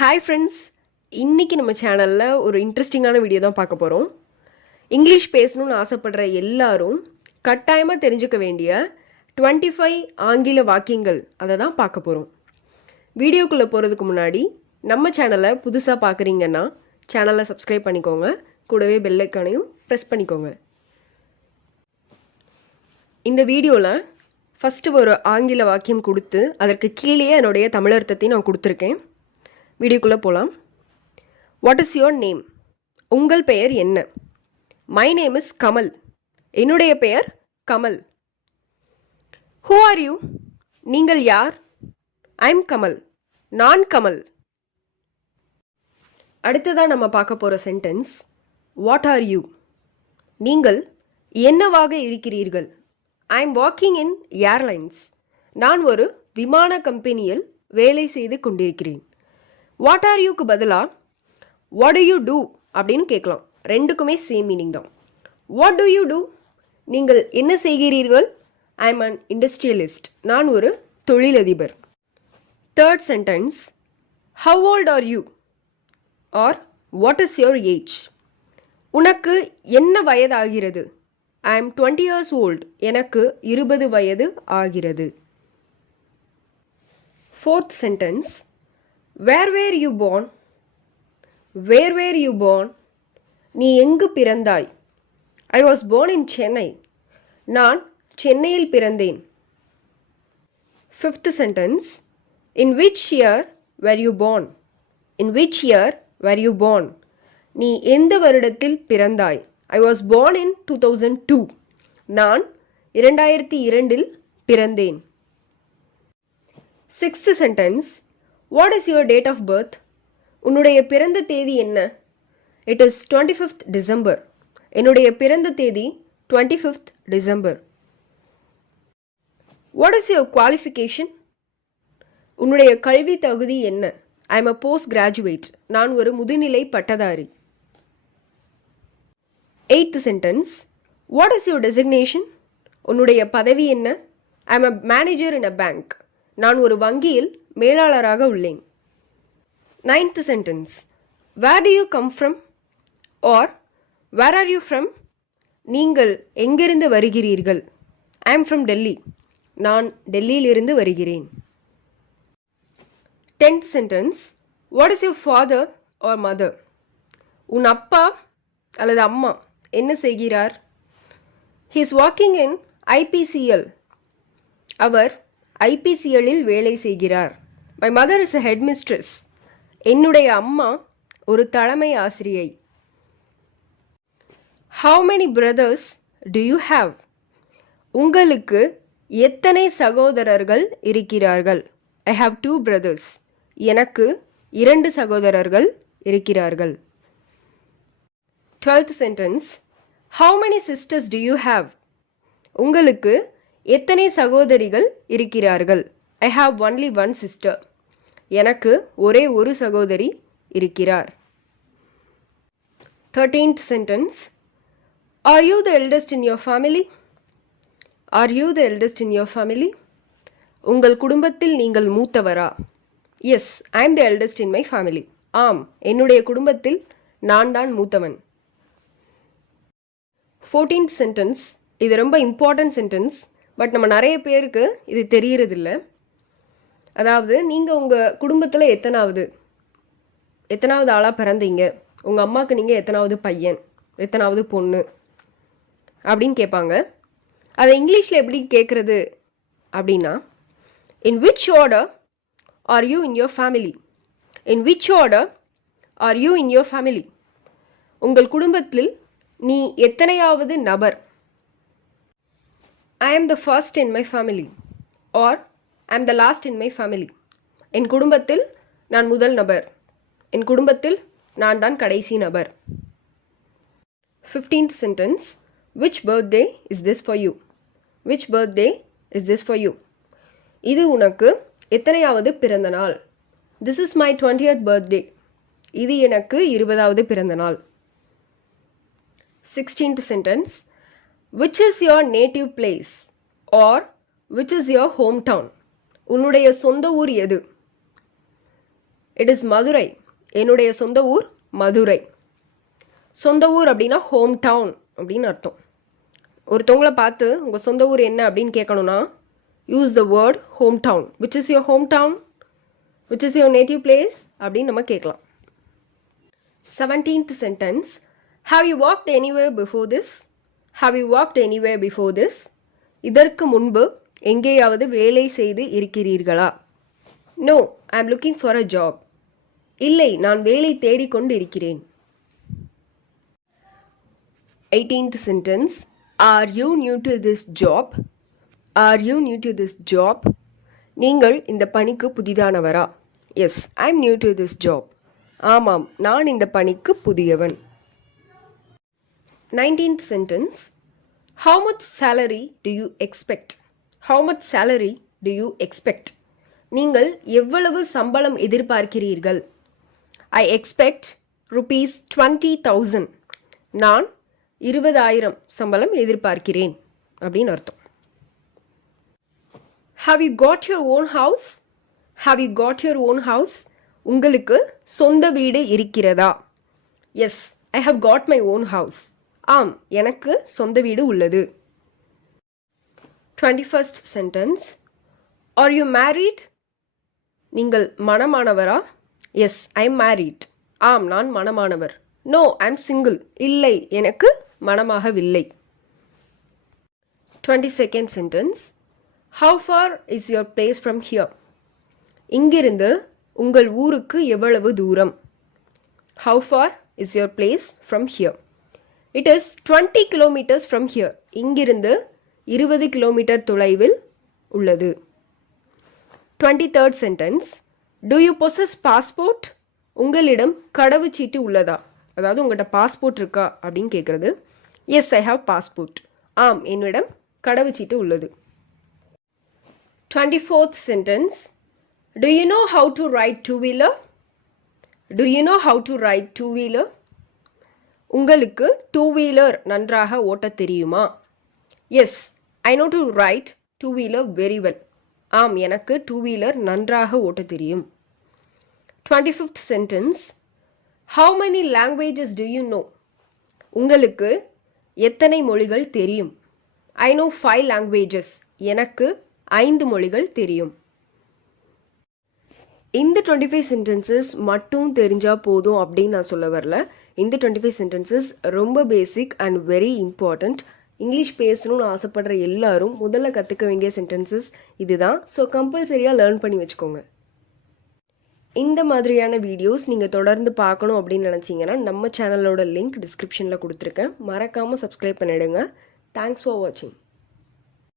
Hi friends, இன்றைக்கி நம்ம சேனலில் ஒரு இன்ட்ரெஸ்டிங்கான வீடியோ தான் பார்க்க போகிறோம். இங்கிலீஷ் பேசணும்னு ஆசைப்படுற எல்லாரும் கட்டாயமாக தெரிஞ்சுக்க வேண்டிய 25 ஆங்கில வாக்கியங்கள் அதை தான் பார்க்க போகிறோம். வீடியோக்குள்ளே போகிறதுக்கு முன்னாடி நம்ம சேனலை புதுசாக பார்க்குறீங்கன்னா சேனலை சப்ஸ்கிரைப் பண்ணிக்கோங்க, கூடவே பெல் ஐக்கானையும் ப்ரெஸ் பண்ணிக்கோங்க. இந்த வீடியோவில் ஃபஸ்ட்டு ஒரு ஆங்கில வாக்கியம் கொடுத்து அதற்கு கீழே என்னுடைய தமிழர்த்தத்தையும் நான் கொடுத்துருக்கேன். வீடியோக்குள்ளே போகலாம். What is your name? உங்கள் பெயர் என்ன? My name is Kamal. என்னுடைய பெயர் கமல். Who are you? நீங்கள் யார்? I am Kamal. நான் கமல். அடுத்ததாக நம்ம பார்க்க போகிற சென்டென்ஸ், வாட் ஆர் யூ? நீங்கள் என்னவாக இருக்கிறீர்கள்? I am walking in airlines. நான் ஒரு விமான கம்பெனியில் வேலை செய்து கொண்டிருக்கிறேன். வாட் ஆர் யூக்கு பதிலாக வாட் டு யூ டூ அப்படின்னு கேட்கலாம். ரெண்டுக்குமே சேம் மீனிங் தான். What do you do? நீங்கள் என்ன செய்கிறீர்கள்? I am an industrialist. நான் ஒரு தொழிலதிபர். Third sentence, how old are you? Or what is your age? உனக்கு என்ன வயதாகிறது? I am 20 years old. எனக்கு 20 வயது ஆகிறது. Fourth sentence, where were you born? Where were you born? நீ எங்கு பிறந்தாய்? I was born in Chennai. நான் சென்னையில் பிறந்தேன். Fifth sentence, in which year where you born? In which year where you born? நீ எந்த வருடத்தில் பிறந்தாய்? I was born in 2002. நான் 2002 பிறந்தேன். Sixth sentence, what is your date of birth? உன்னுடைய பிறந்த தேதி என்ன? It is 25th December. என்னுடைய பிறந்த தேதி 25th December. What is your qualification? உன்னுடைய கல்வி தகுதி என்ன? I am a post graduate. நான் ஒரு முதுநிலை பட்டதாரி. Eighth sentence, what is your designation? உன்னுடைய பதவி என்ன? I am a manager in a bank. நான் ஒரு வங்கியில் மேலாளராக உள்ளேன். Ninth sentence, where do you come from? Or where are you from? நீங்கள் எங்கிருந்து வருகிறீர்கள்? I am from Delhi. நான் டெல்லியிலிருந்து வருகிறேன். Tenth sentence, what is your father or mother? உன் அப்பா அல்லது அம்மா என்ன செய்கிறார்? He is working in IPCL. அவர் ஐபிசிஎல்லில் வேலை செய்கிறார். My mother is a headmistress. என்னுடைய அம்மா ஒரு தலைமை ஆசிரியை. How many brothers to you have? உங்களுக்கு எத்தனை சகோதரர்கள் இருக்கிறார்கள்? I have 2 brothers. எனக்கு 2 சகோதரர்கள் இருக்கிறார்கள். 12th sentence, how many sisters do you have? உங்களுக்கு எத்தனை சகோதரிகள் இருக்கிறார்கள்? I have only 1 sister. எனக்கு ஒரே ஒரு சகோதரி இருக்கிறார். 13th sentence, are you the eldest in your family? Are you the eldest in your family? உங்கள் குடும்பத்தில் நீங்கள் மூத்தவரா? Yes, I am the eldest in my family. ஆம், என்னுடைய குடும்பத்தில் நான் தான் மூத்தவன். 14th சென்டென்ஸ், இது ரொம்ப இம்பார்ட்டன்ட் சென்டென்ஸ். பட் நம்ம நிறைய பேருக்கு இது தெரியறதில்ல. அதாவது, நீங்கள் உங்கள் குடும்பத்தில் எத்தனாவது ஆளாக பிறந்தீங்க? உங்கள் அம்மாவுக்கு நீங்கள் எத்தனாவது பையன், எத்தனாவது பொண்ணு அப்படின்னு கேட்பாங்க. அதை இங்கிலீஷில் எப்படி கேட்குறது அப்படின்னா, in which order are you in your family? In which order are you in your family? உங்கள் குடும்பத்தில் நீ எத்தனையாவது நபர்? I am the first in my family. Or I am the last in my family. என் குடும்பத்தில் நான் முதல் நபர். என் குடும்பத்தில் நான் தான் கடைசி நபர். 15th sentence, which birthday is this for you? Which birthday is this for you? இது உனக்கு எத்தனையாவது பிறந்த நாள்? This is my 20th birthday. இது எனக்கு 20வது பிறந்த நாள். 16th sentence, which is your native place? or which is your hometown? உன்னுடைய சொந்த ஊர் எது? It is Madurai. என்னுடைய சொந்த ஊர் மதுரை. சொந்த ஊர் அப்படின்னா ஹோம் டவுன் அப்படின்னு அர்த்தம். ஒருத்தவங்களை பார்த்து உங்கள் சொந்த ஊர் என்ன அப்படின்னு கேட்கணுன்னா use the word home town. Which is your home town, which is your native place அப்படின்னு நம்ம கேட்கலாம். 17th sentence. Have you worked anywhere before this? Have you worked anywhere before this? இதற்கு முன்பு எங்கேயாவது வேலை செய்து இருக்கிறீர்களா? No, I am looking for a job. இல்லை, நான் வேலை தேடிக்கொண்டு இருக்கிறேன். 18th sentence. Are you new to this job? Are you new to this job? நீங்கள் இந்த பணிக்கு புதிதானவரா? Yes, I am new to this job. ஆமாம், நான் இந்த பணிக்கு புதியவன். 19th sentence. How much salary do you expect? How much salary do you expect? நீங்கள் எவ்வளவு சம்பளம் எதிர்பார்க்கிறீர்கள்? I expect rupees 20,000. நான் 20,000 சம்பளம் எதிர்பார்க்கிறேன் அப்படின்னு அர்த்தம். Have you got your own house? Have you got your own house? உங்களுக்கு சொந்த வீடு இருக்கிறதா? Yes, I have got my own house. ஆம், எனக்கு சொந்த வீடு உள்ளது. 21st sentence. Are you married? நீங்கள் மணமானவரா? Yes, I am married. ஆம், நான் மணமானவர். No, I am single. இல்லை, எனக்கு மணமாகவில்லை. 22nd sentence. How far is your place from here? இங்கிருந்து உங்கள் ஊருக்கு எவ்வளவு தூரம்? How far is your place from here? It is 20 kilometers from here. இங்கிருந்து 20 கிலோமீட்டர் தொலைவில் உள்ளது. 23rd sentence. Do you possess passport? உங்களிடம் கடவுச்சீட்டு உள்ளதா? அதாவது உங்கள்கிட்ட பாஸ்போர்ட் இருக்கா அப்படின்னு கேட்குறது. Yes, I have passport. ஆம், என்னிடம் கடவுச்சீட்டு உள்ளது. 24th sentence. Do you know how to ride two-wheeler? Do you know how to ride two-wheeler? உங்களுக்கு two-wheeler நன்றாக ஓட்டத் தெரியுமா? Yes, I know to ride two-wheeler very well. ஆம், எனக்கு two-wheeler நன்றாக ஓட்டத் தெரியும். 25th sentence. How many languages do you know? உங்களுக்கு எத்தனை மொழிகள் தெரியும்? I know 5 languages. எனக்கு 5 மொழிகள் தெரியும். இந்த 25 sentences மட்டும் தெரிஞ்சால் போதும் அப்படின்னு நான் சொல்ல வரல. இந்த 25 sentences ரொம்ப பேசிக் அண்ட் வெரி இம்பார்ட்டண்ட். இங்கிலீஷ் பேசணும்னு ஆசைப்படுற எல்லாரும் முதல்ல கற்றுக்க வேண்டிய சென்டென்சஸ் இதுதான். ஸோ கம்பல்சரியாக லேர்ன் பண்ணி வச்சுக்கோங்க. இந்த மாதிரியான வீடியோஸ் நீங்கள் தொடர்ந்து பார்க்கணும் அப்படின்னு நினச்சிங்கன்னா நம்ம சேனலோட லிங்க் டிஸ்கிரிப்ஷனில் கொடுத்துருக்கேன். மறக்காமல் சப்ஸ்கிரைப் பண்ணிவிடுங்க. தேங்க்ஸ் ஃபார் வாட்சிங்.